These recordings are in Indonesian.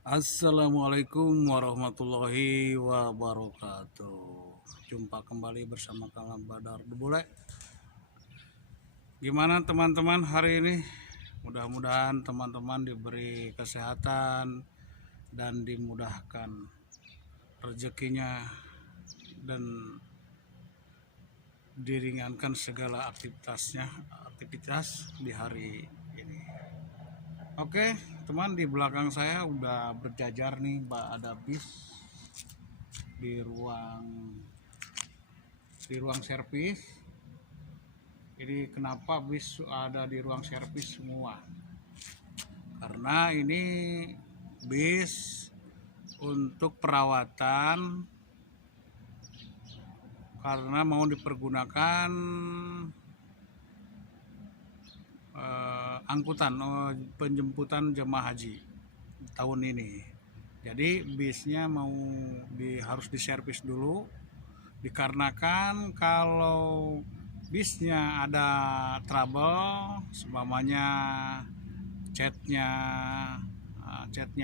Assalamualaikum warahmatullahi wabarakatuh. Jumpa kembali bersama Kang Badar Bule. Gimana teman-teman hari ini? Mudah-mudahan teman-teman diberi kesehatan dan dimudahkan rezekinya dan diringankan segala aktivitas di hari ini. Oke, teman, di belakang saya udah berjajar nih, ada bis di ruang servis. Ini kenapa bis ada di ruang servis semua? Karena ini bis untuk perawatan, karena mau dipergunakan angkutan penjemputan jemaah haji tahun ini. Jadi bisnya harus diservis dulu, dikarenakan kalau bisnya ada trouble, seumpamanya catnya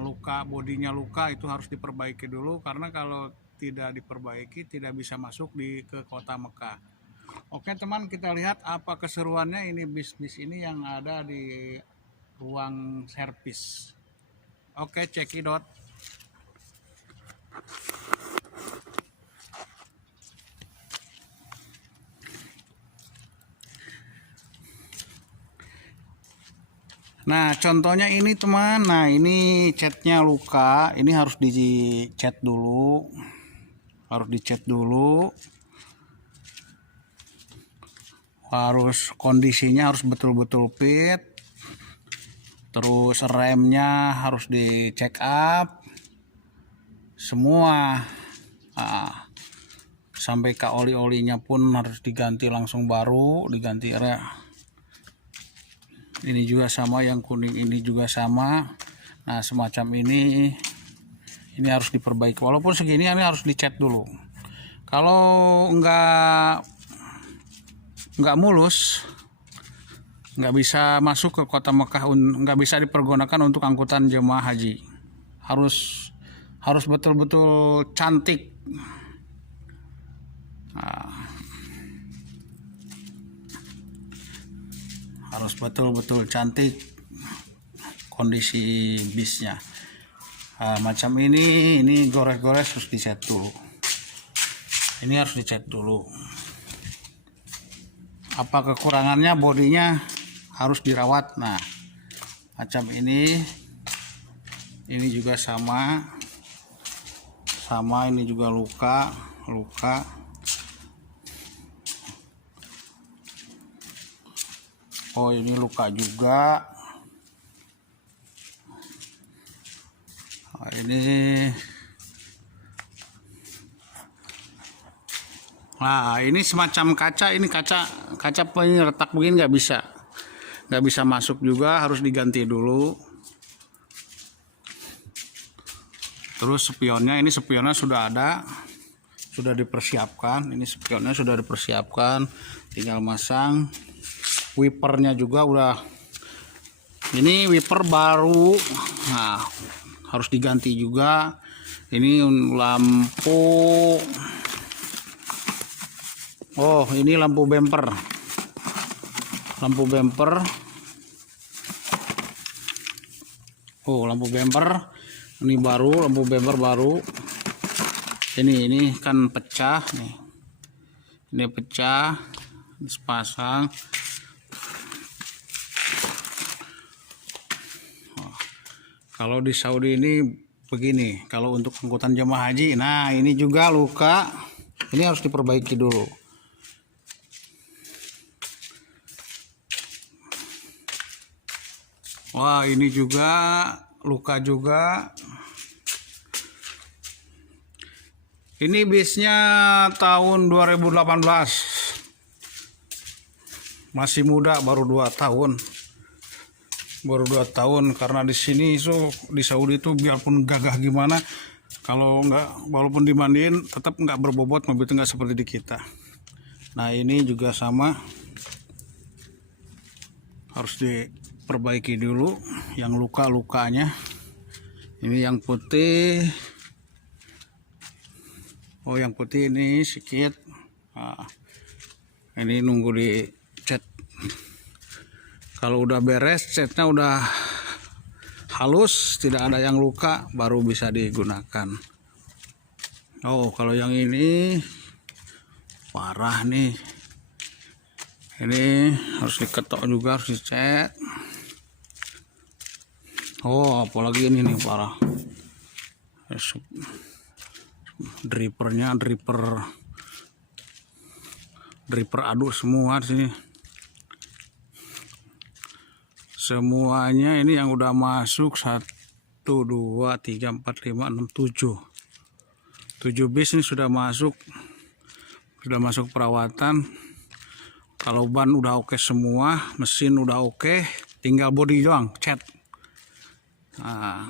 luka, bodinya luka, itu harus diperbaiki dulu, karena kalau tidak diperbaiki tidak bisa masuk ke kota Mekah. Oke teman, kita lihat apa keseruannya ini bis-bis ini yang ada di ruang servis. Oke, cekidot. Nah, contohnya ini teman. Nah, ini catnya luka. Ini harus dicat dulu. Harus kondisinya harus betul-betul fit. Terus remnya harus dicek up. Semua. Sampai ke oli-olinya pun harus diganti langsung baru, diganti rem. Ini juga sama, yang kuning ini juga sama. Nah, semacam ini harus diperbaiki. Walaupun segini ini harus dicat dulu. Kalau nggak mulus, nggak bisa masuk ke kota Mekah, nggak bisa dipergunakan untuk angkutan jemaah haji. Harus betul-betul cantik. Harus betul-betul cantik kondisi bisnya. Macam ini gores-gores harus dicat dulu. Ini harus dicat dulu. Apa kekurangannya, bodinya harus dirawat. Nah, macam ini juga sama, ini juga luka. Oh, ini luka juga. Nah, ini semacam kaca. Ini kaca retak begini nggak bisa masuk juga, harus diganti dulu. Terus spionnya sudah ada, sudah dipersiapkan. Ini spionnya sudah dipersiapkan, tinggal masang. Wipernya juga udah, ini wiper baru. Nah, harus diganti juga. Ini lampu, oh ini lampu bumper. Oh, lampu bumper ini baru, lampu bumper baru. Ini kan pecah nih. Ini pecah, dipasang. Kalau di Saudi ini begini, kalau untuk angkutan jemaah haji. Nah, ini juga luka, ini harus diperbaiki dulu. Wah, ini juga luka juga. Ini bisnya tahun 2018. Masih muda, baru 2 tahun. Karena di sini di Saudi itu biarpun gagah gimana, kalau walaupun dimandiin tetap nggak berbobot, mobil itu nggak seperti di kita. Nah, ini juga sama, harus diperbaiki dulu yang lukanya. Ini yang putih. Oh, yang putih ini sedikit. Nah, ini nunggu dicat. Kalau udah beres, catnya udah halus, tidak ada yang luka, baru bisa digunakan. Oh, kalau yang ini parah nih. Ini harus diketok juga, harus dicat. Oh, apalagi ini nih parah. Dripernya dripper aduk semua di sini. Semuanya ini yang udah masuk 1 2 3 4 5 6 7. 7 bis ini sudah masuk perawatan. Kalau ban udah oke semua, mesin udah oke, tinggal bodi doang, cat. Nah,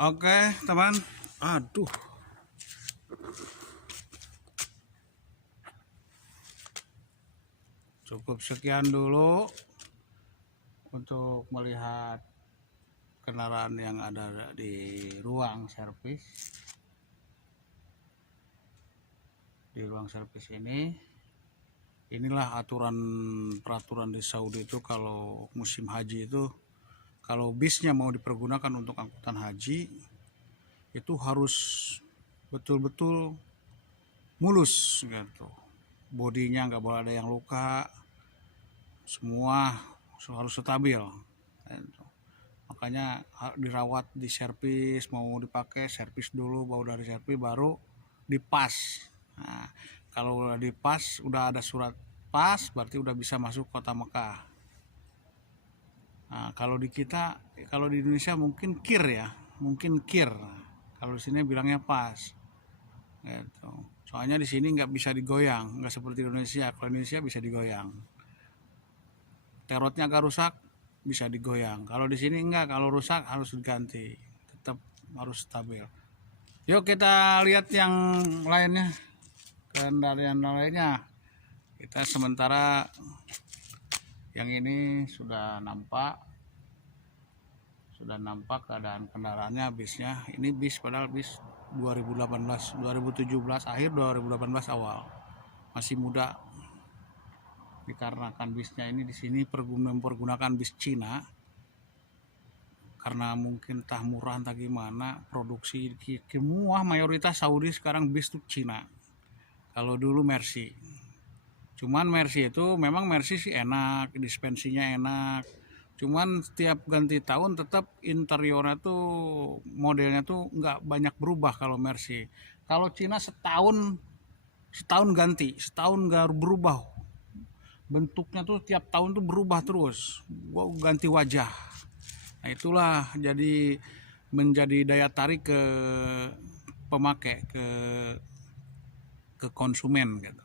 oke teman, aduh, cukup sekian dulu untuk melihat kendaraan yang ada di ruang servis. Di ruang servis ini, inilah peraturan di Saudi itu kalau musim haji itu, kalau bisnya mau dipergunakan untuk angkutan haji itu harus betul-betul mulus gitu. Bodinya nggak boleh ada yang luka, semua harus stabil gitu. Makanya dirawat, di servis, mau dipakai servis dulu, baru dari servis baru dipas. Nah, kalau udah dipas, udah ada surat pas, berarti udah bisa masuk kota Mekah. Nah, kalau di Indonesia mungkin kir ya, mungkin kir. Kalau di sini bilangnya pas. Gitu. Soalnya di sini nggak bisa digoyang, nggak seperti Indonesia. Kalau Indonesia bisa digoyang. Terotnya agak rusak, bisa digoyang. Kalau di sini enggak, kalau rusak harus diganti. Tetap harus stabil. Yuk kita lihat yang lainnya, kendaraan lainnya. Kita sementara yang ini sudah nampak keadaan kendaraannya, bisnya. Ini bis, padahal bis 2017 akhir, 2018 awal, masih muda. Dikarenakan bisnya ini di sini mempergunakan bis Cina, karena mungkin entah murah entah gimana, produksi semua mayoritas Saudi sekarang bis tuh Cina. Kalau dulu Mercy, cuman Mercy itu memang Mercy sih enak, dispensinya enak, cuman setiap ganti tahun tetap interiornya tuh, modelnya tuh nggak banyak berubah kalau Mercy. Kalau Cina setahun ganti, setahun nggak berubah, bentuknya tuh tiap tahun tuh berubah terus, ganti wajah. Nah, itulah menjadi daya tarik ke pemakai, ke konsumen gitu,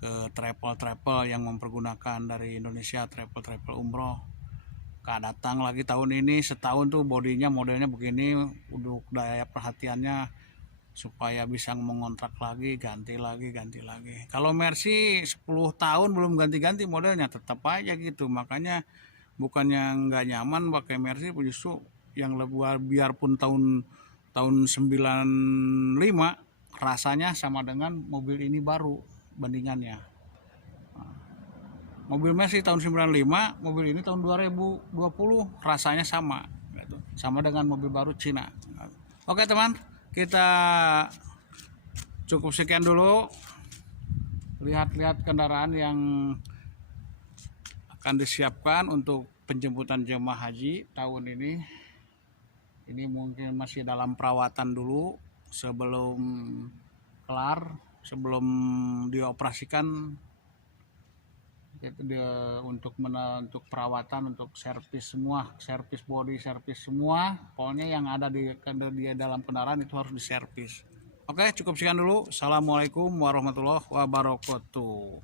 ke travel yang mempergunakan dari Indonesia, travel umroh. Datang lagi tahun ini, setahun tuh bodinya modelnya begini, untuk daya perhatiannya supaya bisa mengontrak lagi, ganti lagi. Kalau Mercy 10 tahun belum ganti-ganti modelnya, tetap aja gitu. Makanya bukannya nggak nyaman pakai Mercy, justru yang lebih, biarpun tahun 95, rasanya sama dengan mobil ini baru bandingannya. Mobil Mercy tahun 95, mobil ini tahun 2020, rasanya sama gitu. Sama dengan mobil baru Cina. Oke teman, kita cukup sekian dulu lihat kendaraan yang akan disiapkan untuk penjemputan jemaah haji tahun ini. Ini mungkin masih dalam perawatan dulu sebelum kelar, sebelum dioperasikan. Untuk perawatan, untuk servis semua, servis body, servis semua, pokoknya yang ada di dalam kendaraan itu harus diservis. Oke, cukup sekian dulu. Assalamualaikum warahmatullahi wabarakatuh.